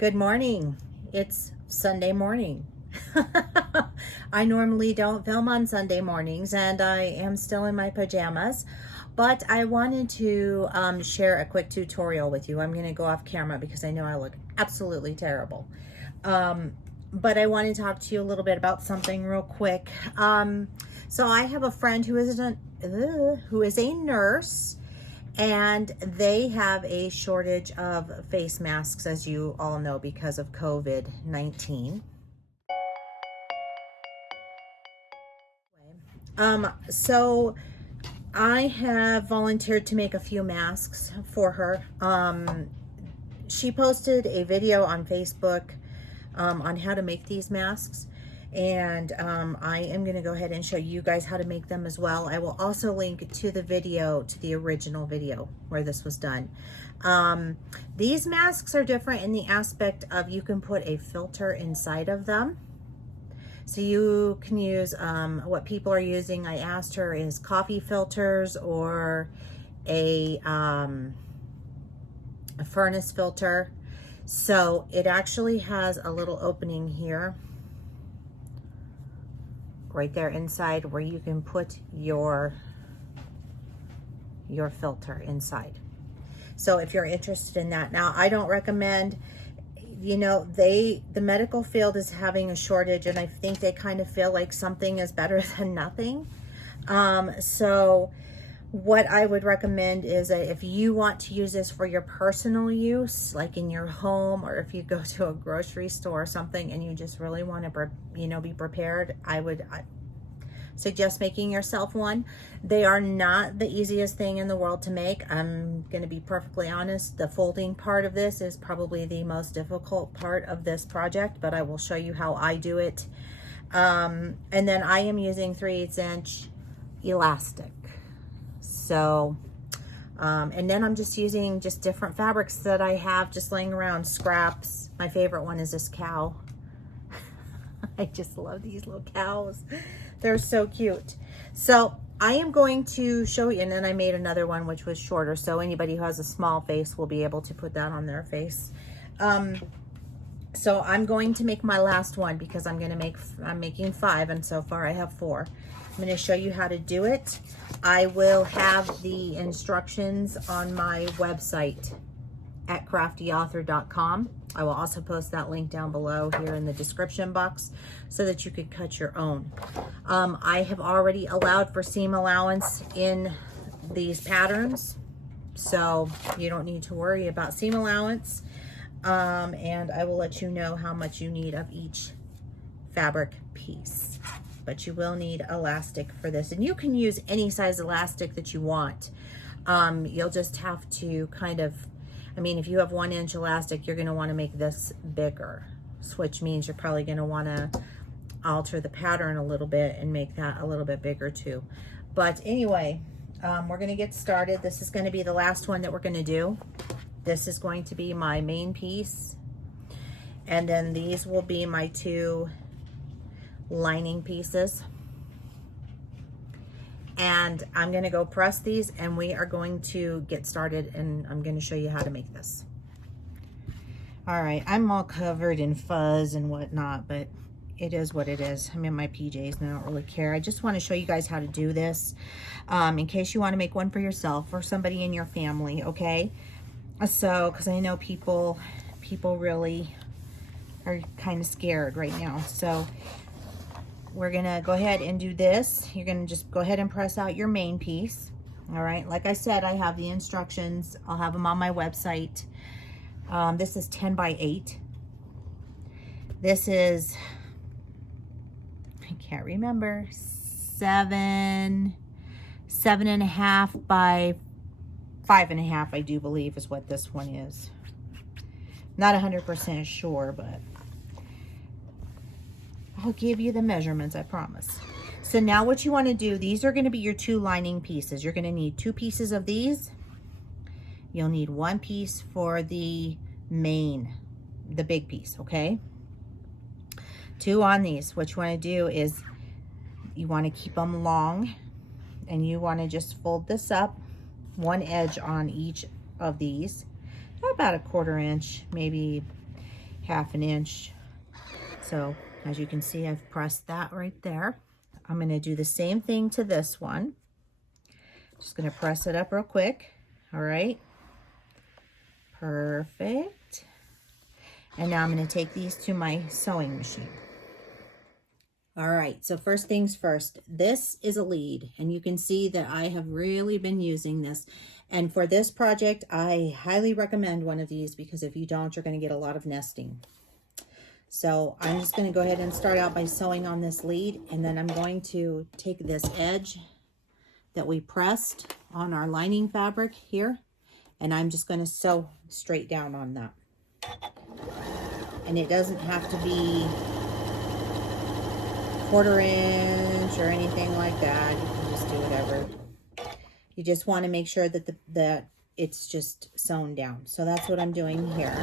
Good morning. It's Sunday morning. I normally don't film on Sunday mornings and I am still in my pajamas, but I wanted to share a quick tutorial with you. I'm going to go off camera because I know I look absolutely terrible. But I want to talk to you a little bit about something real quick. So I have a friend who is a nurse, and they have a shortage of face masks, as you all know, because of COVID-19. So I have volunteered to make a few masks for her. She posted a video on Facebook on how to make these masks, and I am going to go ahead and show you guys how to make them as well. I will also link to the video, to the original video where this was done. These masks are different in the aspect of you can put a filter inside of them. So you can use what people are using. I asked her is coffee filters or a furnace filter. So it actually has a little opening here, right there inside, where you can put your filter inside. So if you're interested in that. Now, I don't recommend, you know, the medical field is having a shortage, and I think they kind of feel like something is better than nothing. So what I would recommend is that if you want to use this for your personal use, like in your home, or if you go to a grocery store or something and you just really want to, you know, be prepared, I suggest making yourself one. They are not the easiest thing in the world to make. I'm going to be perfectly honest. The folding part of this is probably the most difficult part of this project, but I will show you how I do it. And then I am using 3/8 inch elastic. So, and then I'm just using just different fabrics that I have just laying around, scraps. My favorite one is this cow. I just love these little cows. They're so cute. So I am going to show you, and then I made another one which was shorter, so anybody who has a small face will be able to put that on their face. So I'm going to make my last one because I'm making 5, and so far I have 4. I'm going to show you how to do it. I will have the instructions on my website at craftyauthor.com. I will also post that link down below here in the description box so that you could cut your own. I have already allowed for seam allowance in these patterns, so you don't need to worry about seam allowance. And I will let you know how much you need of each fabric piece. But you will need elastic for this, and you can use any size elastic that you want. You'll just have to kind of, I mean, if you have 1 inch elastic, you're going to want to make this bigger, which means you're probably going to want to alter the pattern a little bit and make that a little bit bigger too. But anyway, we're going to get started. This is going to be the last one that we're going to do. This is going to be my main piece, and then these will be my 2 lining pieces. And I'm going to go press these, and we are going to get started, and I'm going to show you how to make this. All right, I'm all covered in fuzz and whatnot, but it is what it is. I'm in my PJs and I don't really care. I just want to show you guys how to do this in case you want to make one for yourself or somebody in your family, okay? So, because I know people really are kind of scared right now. So we're gonna go ahead and do this. You're gonna just go ahead and press out your main piece. All right, like I said, I have the instructions. I'll have them on my website. This is 10 by 8. This is, I can't remember, 7.5 by 5.5, I do believe is what this one is. Not 100% sure, but I'll give you the measurements, I promise. So now what you want to do, these are going to be your 2 lining pieces. You're going to need 2 pieces of these. You'll need 1 piece for the main, the big piece, okay? 2 on these. What you want to do is you want to keep them long, and you want to just fold this up, 1 edge on each of these, about 1/4 inch, maybe 1/2 inch. So as you can see, I've pressed that right there. I'm going to do the same thing to this one. Just going to press it up real quick. All right. Perfect. And now I'm going to take these to my sewing machine. All right, so first things first, this is a lead, and you can see that I have really been using this. And for this project, I highly recommend one of these, because if you don't, you're going to get a lot of nesting. So I'm just going to go ahead and start out by sewing on this lead, and then I'm going to take this edge that we pressed on our lining fabric here, and I'm just going to sew straight down on that. And it doesn't have to be 1/4 inch or anything like that. You can just do whatever. You just want to make sure that that it's just sewn down. So that's what I'm doing here.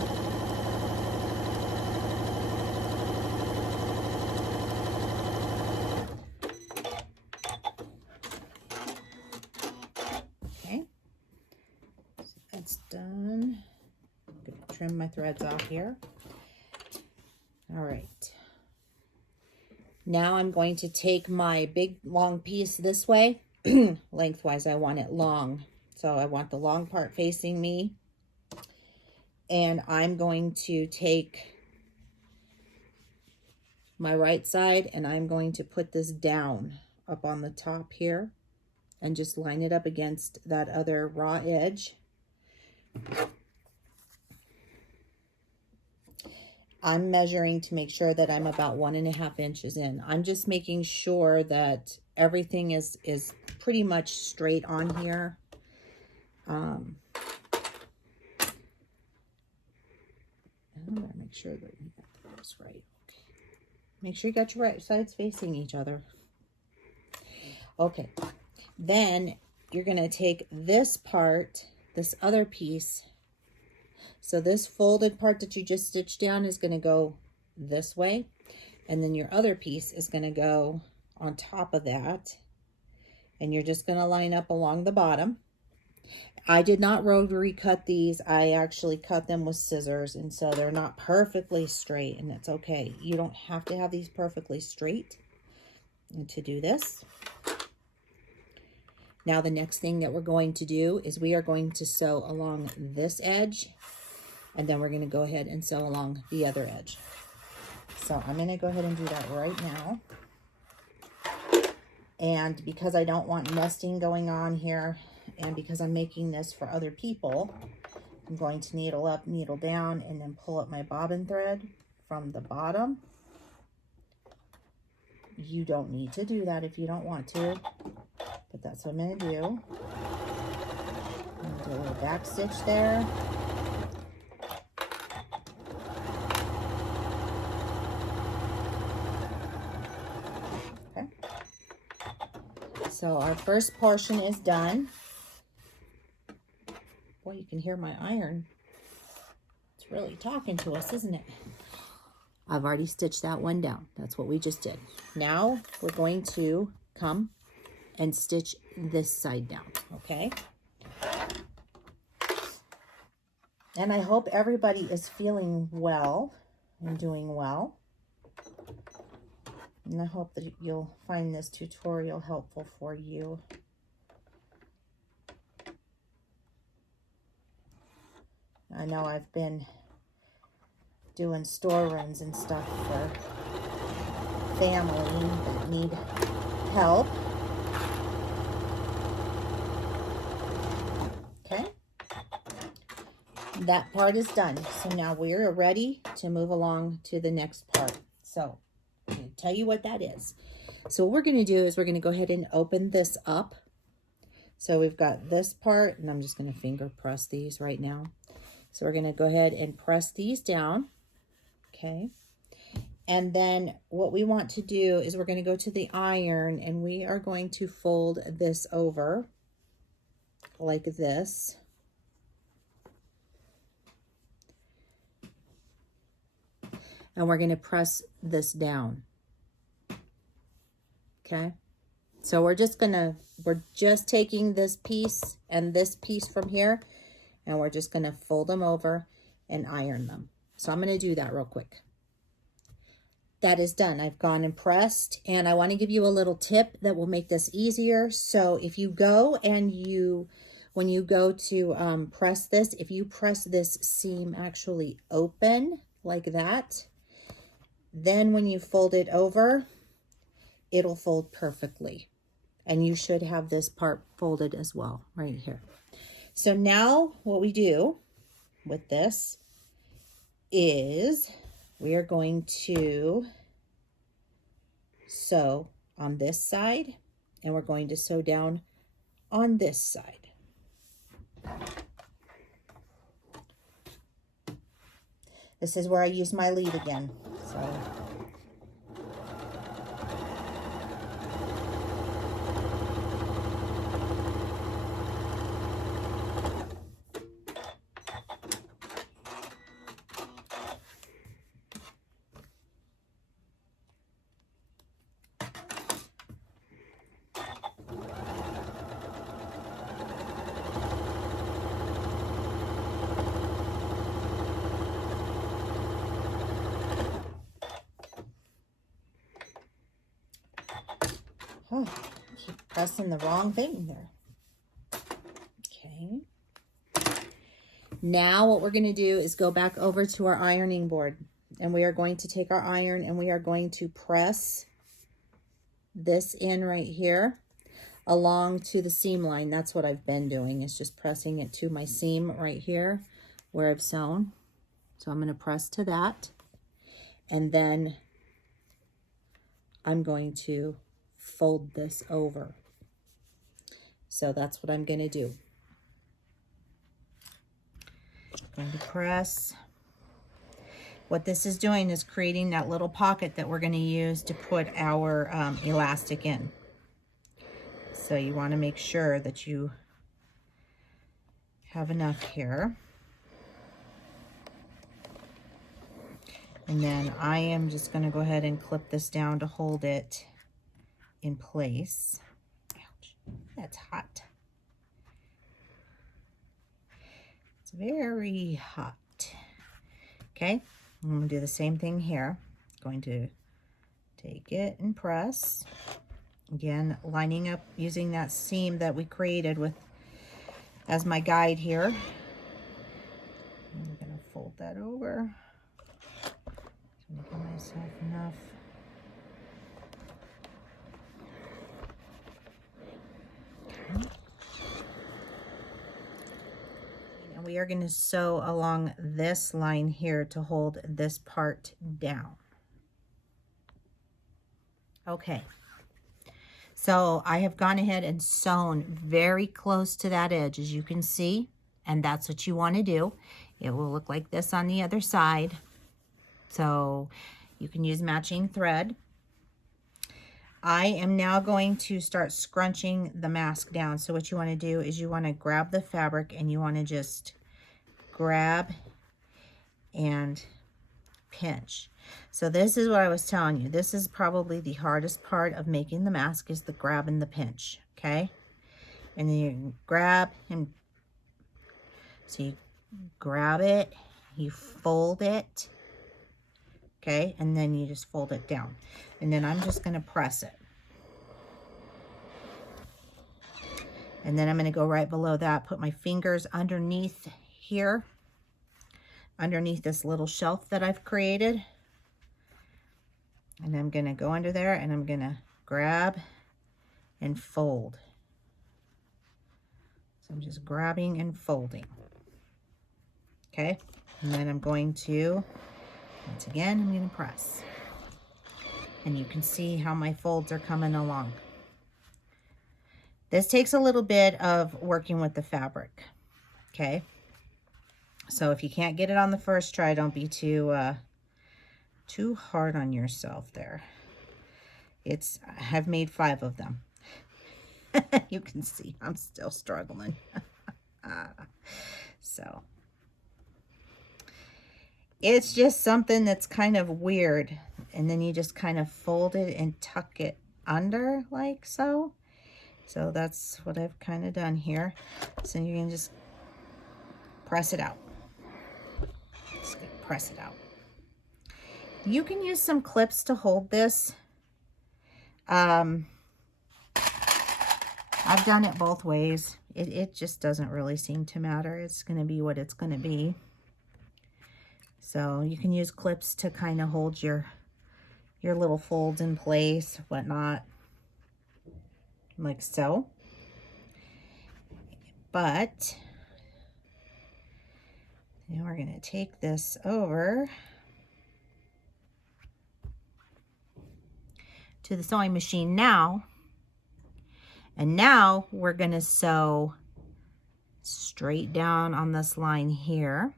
Okay, so that's done. I'm going to trim my threads off here. All right. Now I'm going to take my big long piece this way. Lengthwise, I want it long. So I want the long part facing me. And I'm going to take my right side and I'm going to put this down up on the top here and just line it up against that other raw edge. I'm measuring to make sure that I'm about 1.5 inches in. I'm just making sure that everything is pretty much straight on here. I'm gonna make sure that you got this right. Okay. Make sure you got your right sides facing each other. Okay. Then you're gonna take this part, this other piece. So this folded part that you just stitched down is going to go this way. And then your other piece is going to go on top of that. And you're just going to line up along the bottom. I did not rotary cut these. I actually cut them with scissors. And so they're not perfectly straight, and that's okay. You don't have to have these perfectly straight to do this. Now the next thing that we're going to do is we are going to sew along this edge. And then we're going to go ahead and sew along the other edge. So I'm going to go ahead and do that right now. And because I don't want nesting going on here, and because I'm making this for other people, I'm going to needle up, needle down, and then pull up my bobbin thread from the bottom. You don't need to do that if you don't want to, but that's what I'm going to do. I'm going to do a little back stitch there. So our first portion is done. Boy, you can hear my iron. It's really talking to us, isn't it? I've already stitched that one down. That's what we just did. Now we're going to come and stitch this side down, okay? And I hope everybody is feeling well and doing well. And I hope that you'll find this tutorial helpful for you. I know I've been doing store runs and stuff for family that need help. Okay. That part is done. So now we're ready to move along to the next part. So I'm going to tell you what that is. So what we're going to do is we're going to go ahead and open this up. So we've got this part, and I'm just going to finger press these right now. So we're going to go ahead and press these down. Okay. And then what we want to do is we're going to go to the iron, and we are going to fold this over like this. And we're going to press this down. Okay. So we're just taking this piece and this piece from here, and we're just going to fold them over and iron them. So I'm going to do that real quick. That is done. I've gone and pressed, and I want to give you a little tip that will make this easier. So if you go and when you go to press this, if you press this seam actually open like that, then when you fold it over, it'll fold perfectly. And you should have this part folded as well right here. So now what we do with this is we are going to sew on this side, and we're going to sew down on this side. This is where I use my lead again. So oh, I keep pressing the wrong thing there. Okay. Now what we're going to do is go back over to our ironing board, and we are going to take our iron and we are going to press this in right here along to the seam line. That's what I've been doing, is just pressing it to my seam right here where I've sewn. So I'm going to press to that, and then I'm going to fold this over. So that's what I'm going to do. I'm going to press. What this is doing is creating that little pocket that we're going to use to put our elastic in. So you want to make sure that you have enough here. And then I am just going to go ahead and clip this down to hold it in place. Ouch, that's hot. It's very hot. Okay, I'm going to do the same thing here. Going to take it and press. Again, lining up using that seam that we created with as my guide here. I'm going to fold that over. I'm going to give myself enough. Okay. And we are going to sew along this line here to hold this part down. Okay. So I have gone ahead and sewn very close to that edge, as you can see, and that's what you want to do. It will look like this on the other side. So you can use matching thread. I am now going to start scrunching the mask down. So what you want to do is you want to grab the fabric and you want to just grab and pinch. So this is what I was telling you. This is probably the hardest part of making the mask, is the grab and the pinch, okay? And then you grab and so you grab it, you fold it, okay? And then you just fold it down. And then I'm just going to press it. And then I'm going to go right below that, put my fingers underneath here, underneath this little shelf that I've created. And I'm going to go under there and I'm going to grab and fold. So I'm just grabbing and folding. Okay. And then I'm going to, once again, I'm going to press. And you can see how my folds are coming along. This takes a little bit of working with the fabric. Okay. So if you can't get it on the first try, don't be too hard on yourself there. I've made 5 of them. You can see I'm still struggling. So it's just something that's kind of weird. And then you just kind of fold it and tuck it under like so. So that's what I've kind of done here. So you can just press it out. Just press it out. You can use some clips to hold this. I've done it both ways. It just doesn't really seem to matter. It's going to be what it's going to be. So you can use clips to kind of hold your little folds in place, whatnot, like so. But then we're going to take this over to the sewing machine now. And now we're going to sew straight down on this line here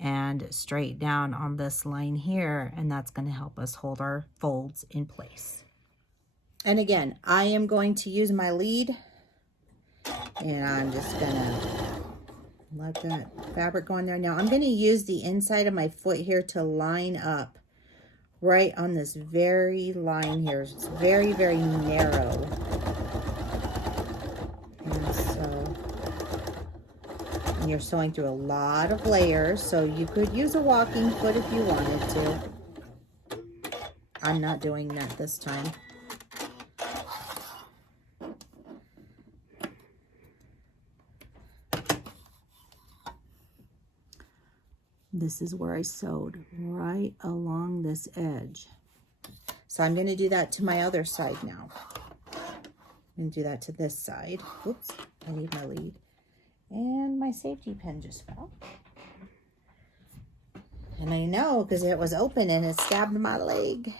and straight down on this line here, and that's going to help us hold our folds in place. And again, I am going to use my lead, and I'm just going to let that fabric go in there. Now I'm going to use the inside of my foot here to line up right on this very line here. It's very, very narrow. And so, and you're sewing through a lot of layers, so you could use a walking foot if you wanted to. I'm not doing that this time. This is where I sewed, right along this edge. So I'm going to do that to my other side now. I'm going to do that to this side. Oops, I need my lead. And my safety pin just fell. And I know because it was open and it stabbed my leg.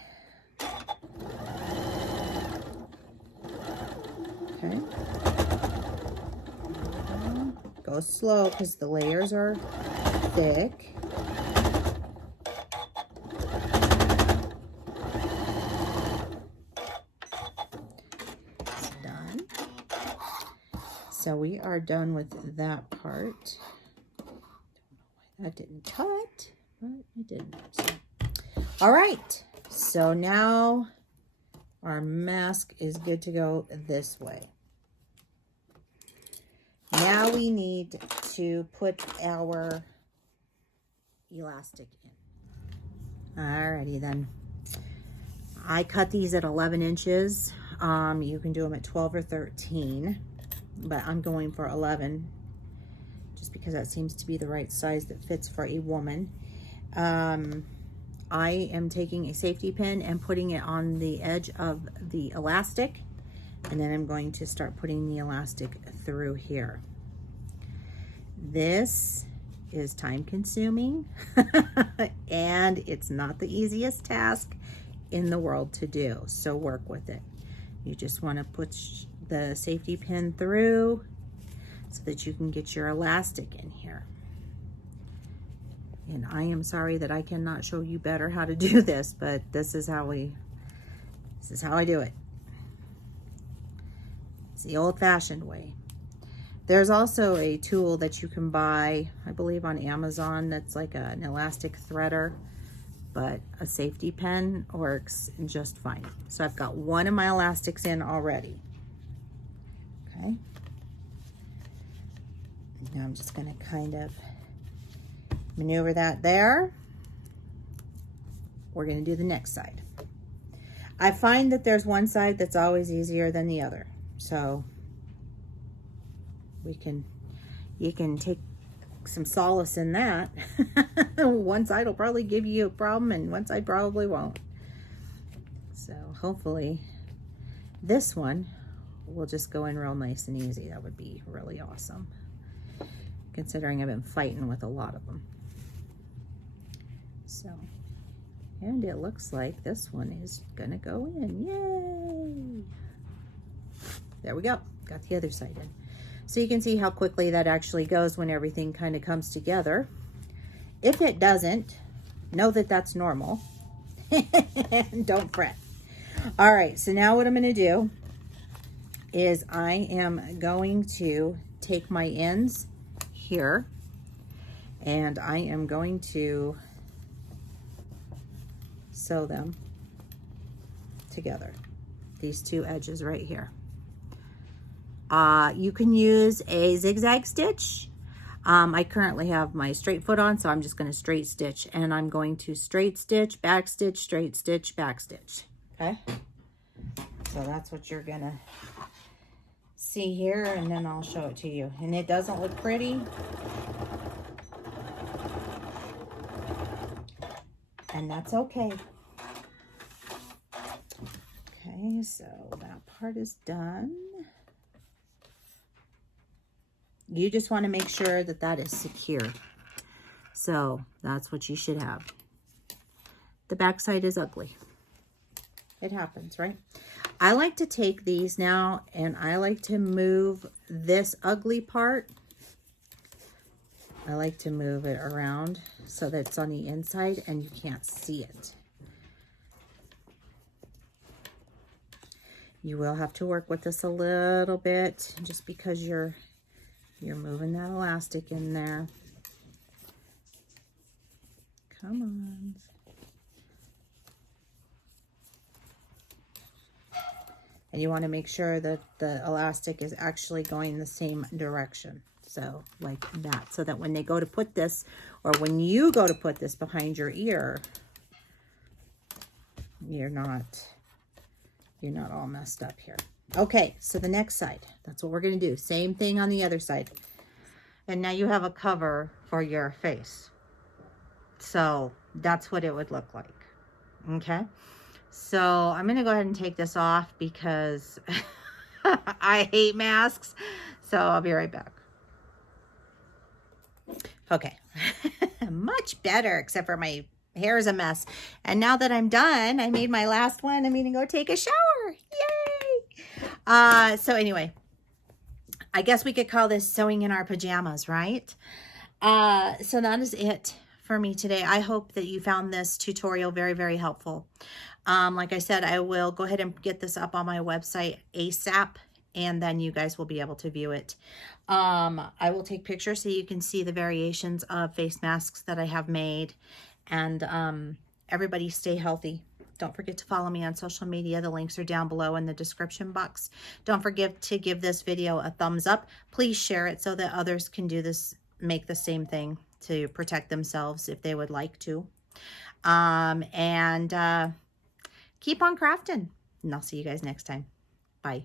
Okay. Go slow because the layers are thick. So we are done with that part. That didn't cut, but it didn't. So. All right, so now our mask is good to go this way. Now we need to put our elastic in. Alrighty then. I cut these at 11 inches. You can do them at 12 or 13. But I'm going for 11 just because that seems to be the right size that fits for a woman. I am taking a safety pin and putting it on the edge of the elastic, and then I'm going to start putting the elastic through here. This is time consuming and it's not the easiest task in the world to do, so work with it. You just want to put the safety pin through so that you can get your elastic in here. And I am sorry that I cannot show you better how to do this, but this is how I do it. It's the old-fashioned way. There's also a tool that you can buy, I believe on Amazon, that's like an elastic threader, but a safety pin works just fine. So I've got one of my elastics in already. Okay. Now I'm just going to kind of maneuver that there. We're going to do the next side. I find that there's one side that's always easier than the other. So you can take some solace in that. One side will probably give you a problem and one side probably won't. So hopefully this one will just go in real nice and easy. That would be really awesome, considering I've been fighting with a lot of them. So, and it looks like this one is gonna go in. Yay! There we go. Got the other side in. So you can see how quickly that actually goes when everything kind of comes together. If it doesn't, know that that's normal. Don't fret. All right, so now what I'm going to do is I am going to take my ends here and I am going to sew them together. These two edges right here. You can use a zigzag stitch. I currently have my straight foot on, so I'm just going to straight stitch, and I'm going to straight stitch, back stitch, straight stitch, back stitch. Okay. So that's what you're going to see here, and then I'll show it to you. And it doesn't look pretty. And that's okay. Okay, so that part is done. You just want to make sure that that is secure. So that's what you should have. The back side is ugly. It happens, right? I like to take these now and I like to move this ugly part. I like to move it around so that it's on the inside and you can't see it. You will have to work with this a little bit just because you're moving that elastic in there. Come on. And you want to make sure that the elastic is actually going the same direction. So like that, so that when they go to put this, or when you go to put this behind your ear, you're not all messed up here. Okay, so the next side, that's what we're going to do. Same thing on the other side. And now you have a cover for your face. So that's what it would look like. Okay. So I'm going to go ahead and take this off because I hate masks. So I'll be right back. Okay. Much better, except for my hair is a mess. And now that I'm done, I made my last one. I'm going to go take a shower. Yay! So anyway, I guess we could call this sewing in our pajamas, right? So that is it for me today. I hope that you found this tutorial very, very helpful. Like I said, I will go ahead and get this up on my website ASAP, and then you guys will be able to view it. I will take pictures so you can see the variations of face masks that I have made. And everybody stay healthy. Don't forget to follow me on social media. The links are down below in the description box. Don't forget to give this video a thumbs up. Please share it so that others can do this, make the same thing to protect themselves if they would like to. And keep on crafting. And I'll see you guys next time. Bye.